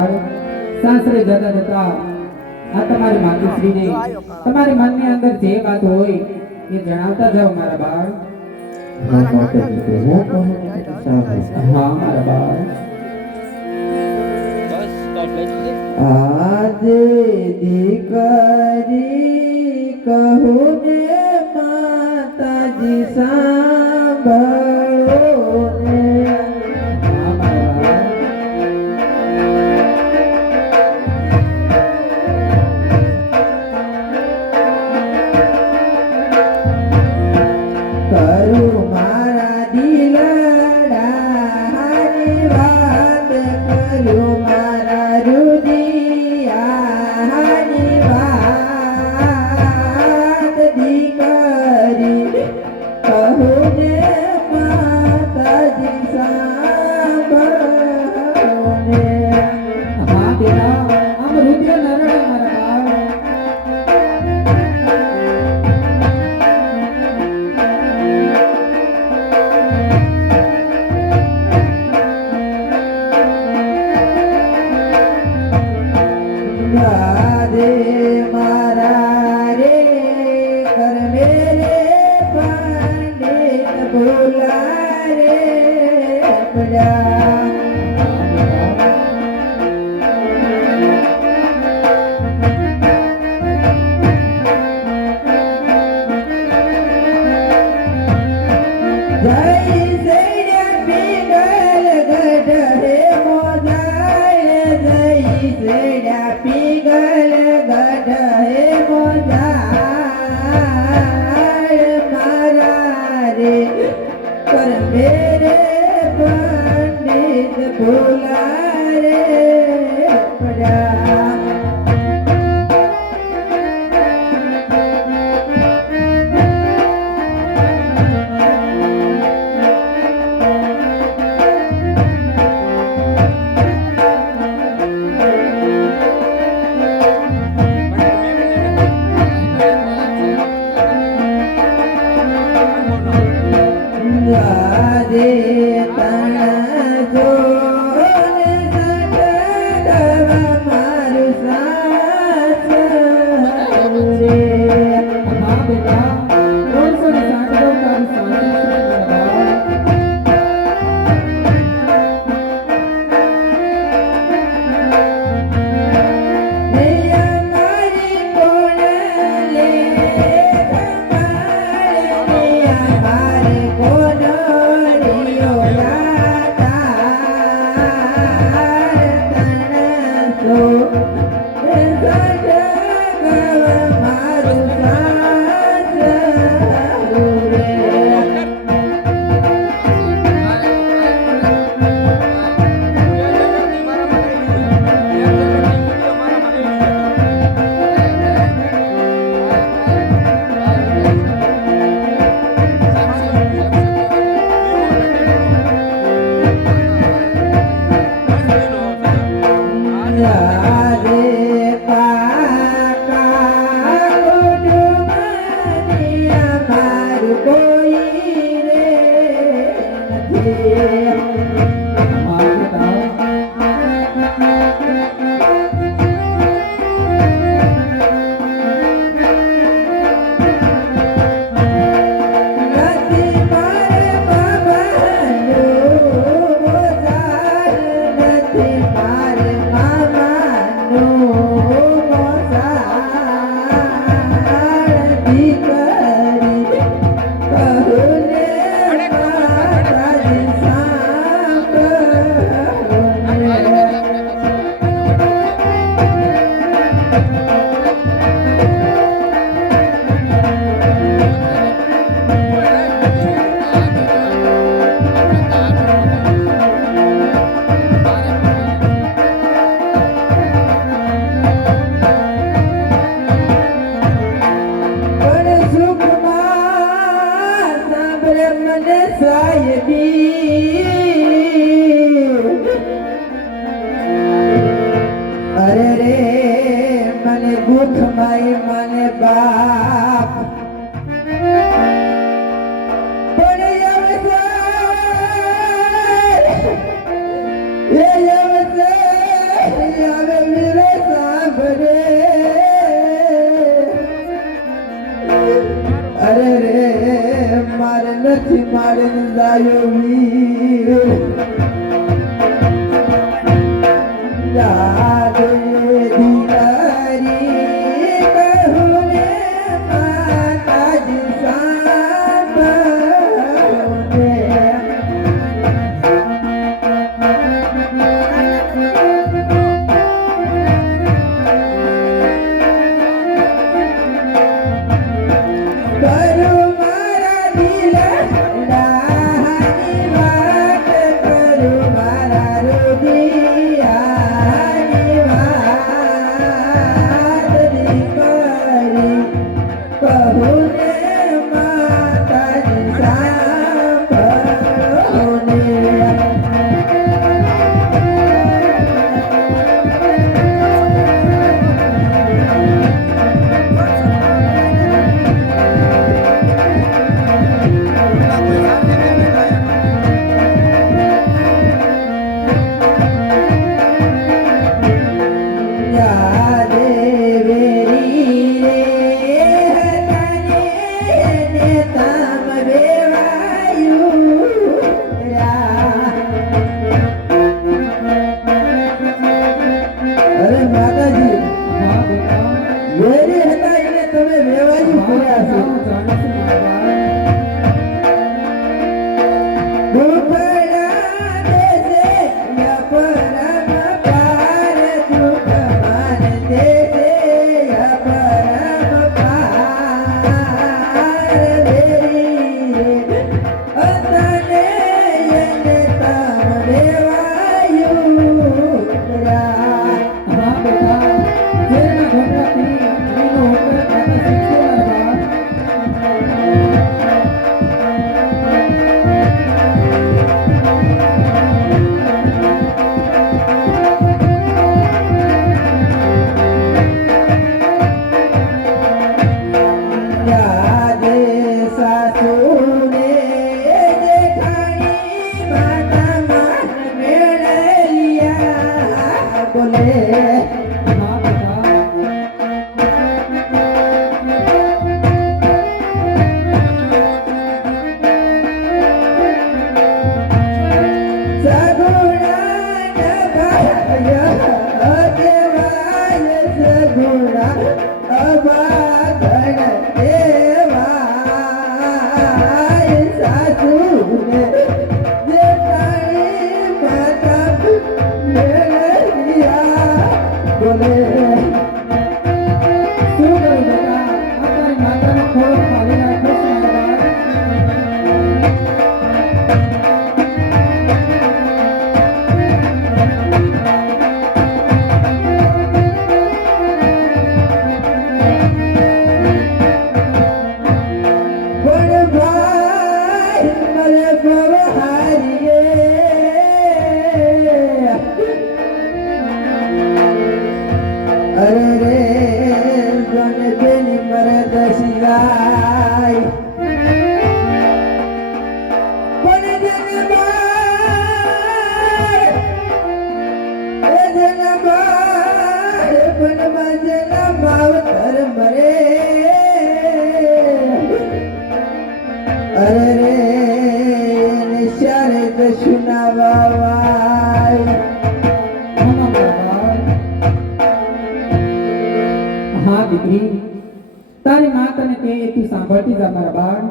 સાસરે જતા જતા આ તમારી માતુશ્રીને તમારી મનની અંદર જે વાત હોય એ જણાવતા જાઓ મારા બાળ હા મારા બાળ आज દીકરી કહું ને માતાજી સાંભળ ભૂલા રે પડા day. mai mane baap bani yamse ye yamse yave mere sabde are re mar nathi marin layo દીકરી. તારી માં તને કહે તું સાંભળતી જા મારા બાળ?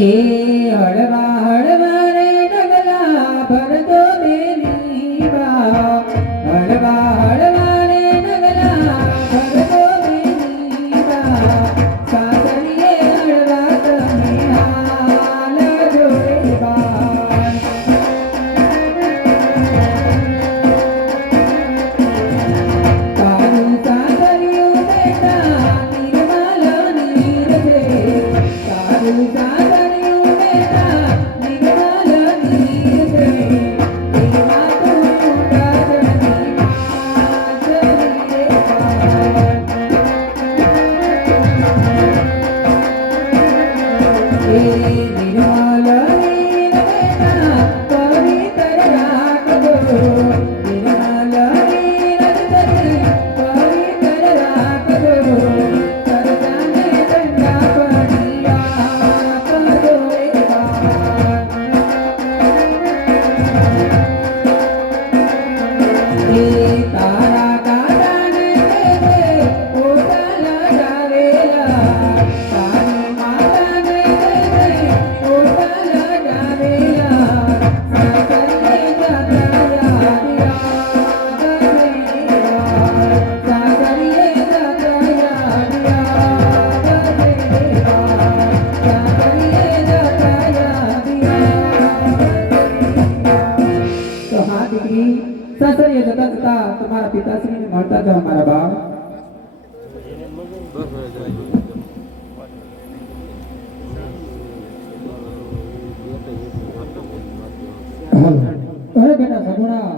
એ હળવા હળવા રે ડગલા ભરતો દેની અરે બેટા સગુણા,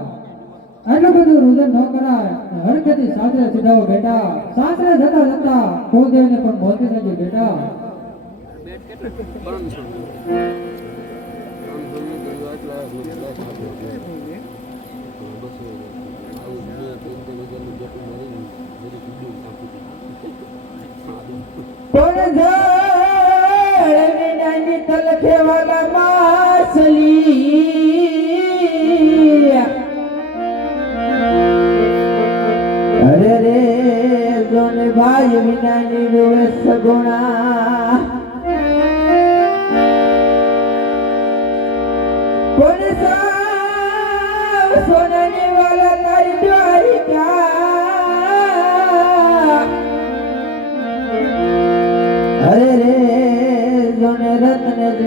આટલું બધું રુદન ન કરાય. હરખેથી સાસરે સીધાવો બેટા. સાસરે જતા જતા કોદેવને પણ મોતી જજો બેટા. પણ જા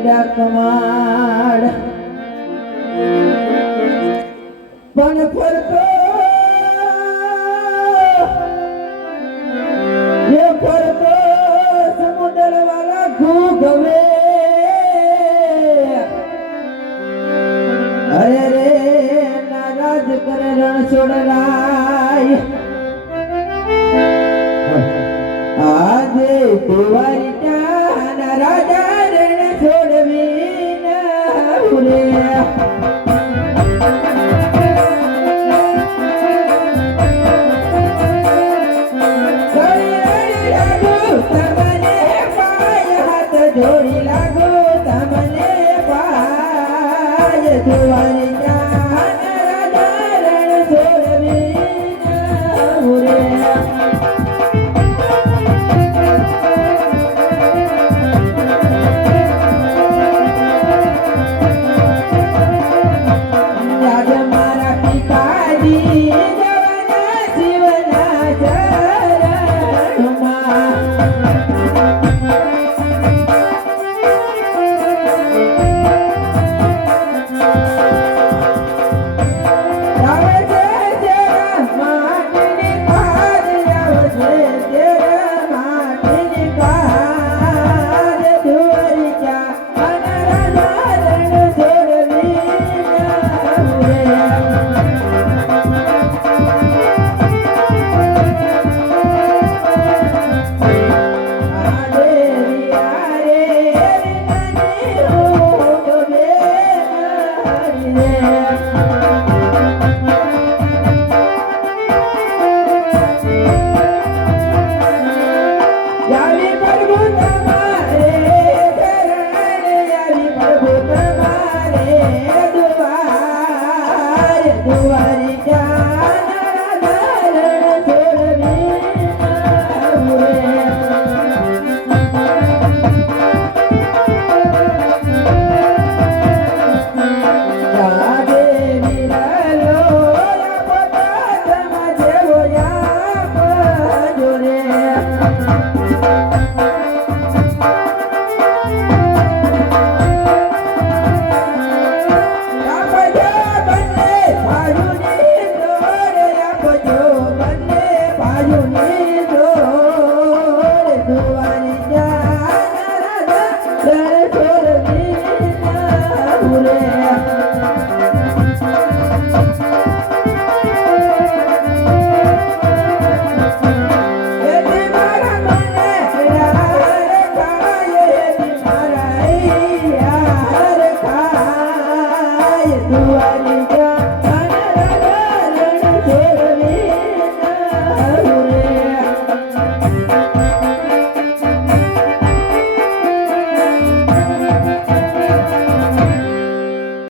ઈડા કમાડ પણ ફરતો